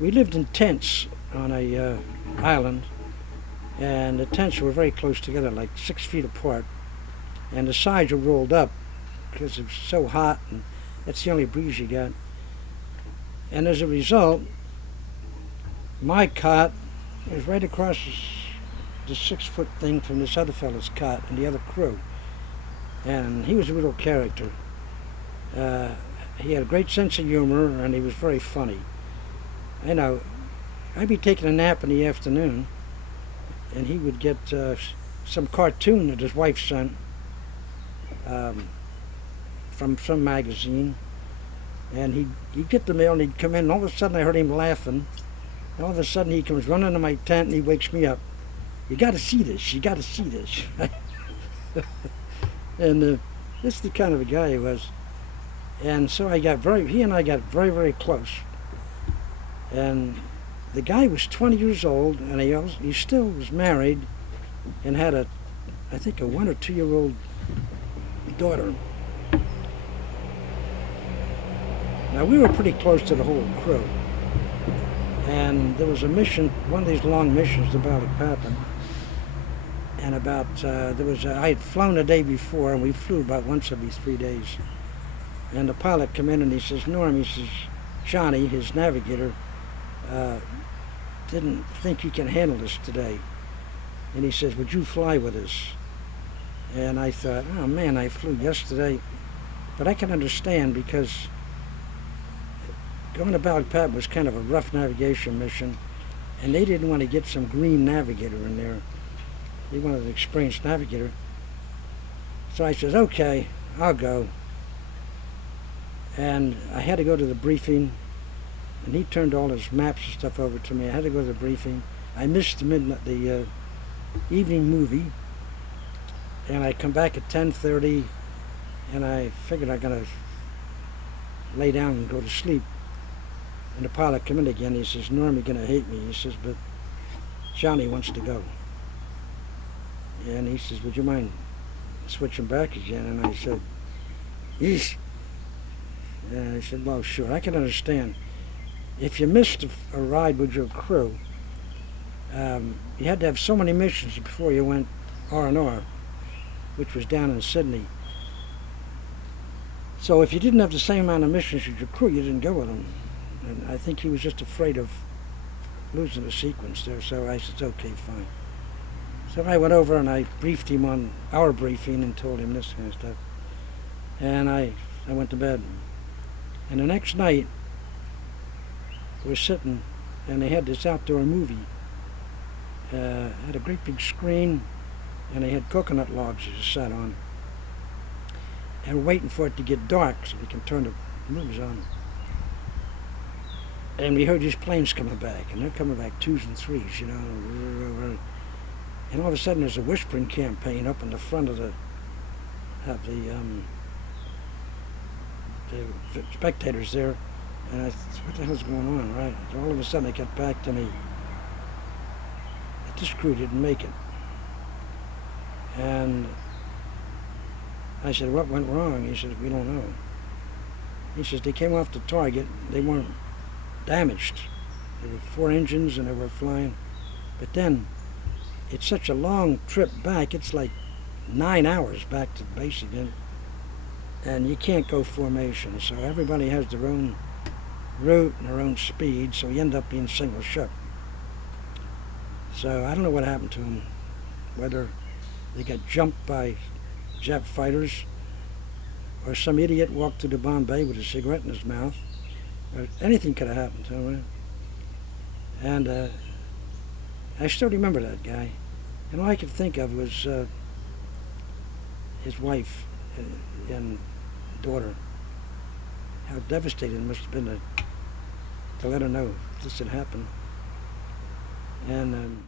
We lived in tents on a island, and the tents were very close together, like 6 feet apart, and the sides were rolled up because it was so hot, and that's the only breeze you got. And as a result, my cot was right across the 6 foot thing from this other fellow's cot and the other crew. And he was a real character. He had a great sense of humor, and he was very funny. You know, I'd be taking a nap in the afternoon, and he would get some cartoon that his wife sent from some magazine, and he'd get the mail, and he'd come in, and all of a sudden I heard him laughing, and all of a sudden he comes running to my tent, and he wakes me up. You got to see this. You got to see this. And this is the kind of a guy he was. And so he and I got very, very close. And the guy was 20 years old, and he still was married and had I think a 1 or 2 year old daughter. Now, we were pretty close to the whole crew. And there was a mission, one of these long missions to Balikpapan. And I had flown the day before, and we flew about once every 3 days. And the pilot come in and he says, Norm, he says, Johnny, his navigator, didn't think you can handle this today. And he says, would you fly with us? And I thought, oh man, I flew yesterday. But I can understand, because going to Balikpapan was kind of a rough navigation mission, and they didn't want to get some green navigator in there. They wanted an experienced navigator. So I says, okay, I'll go. And I had to go to the briefing, and he turned all his maps and stuff over to me. I had to go to the briefing. I missed the evening movie, and I come back at 10:30, and I figured I'm gonna lay down and go to sleep. And the pilot come in again. He says, Norm, you're gonna hate me. He says, but Johnny wants to go. And he says, would you mind switching back again? And I said, yeesh. And I said, well, sure, I can understand. If you missed a ride with your crew, you had to have so many missions before you went R&R, which was down in Sydney. So if you didn't have the same amount of missions with your crew, you didn't go with them. And I think he was just afraid of losing the sequence there, so I said, okay, fine. So I went over and I briefed him on our briefing and told him this kind of stuff. And I went to bed. And the next night, we're sitting, and they had this outdoor movie. Had a great big screen, and they had coconut logs that you sat on. And we're waiting for it to get dark so we can turn the movies on. And we heard these planes coming back, and they're coming back 2s and 3s, you know. And all of a sudden, there's a whispering campaign up in the front of the spectators there. And I thought, what the hell's going on, right? So all of a sudden, they got back to me that this crew didn't make it. And I said, what went wrong? He said, we don't know. He says, they came off the target. They weren't damaged. There were 4 engines, and they were flying. But then, it's such a long trip back. It's like 9 hours back to base again. And you can't go formation. So everybody has their own route and their own speed. So you end up being single ship. So I don't know what happened to them. Whether they got jumped by Jap fighters, or some idiot walked through the Bombay with a cigarette in his mouth. Or anything could have happened to him. And I still remember that guy. And all I could think of was his wife and daughter. How devastating it must have been to let her know this had happened. And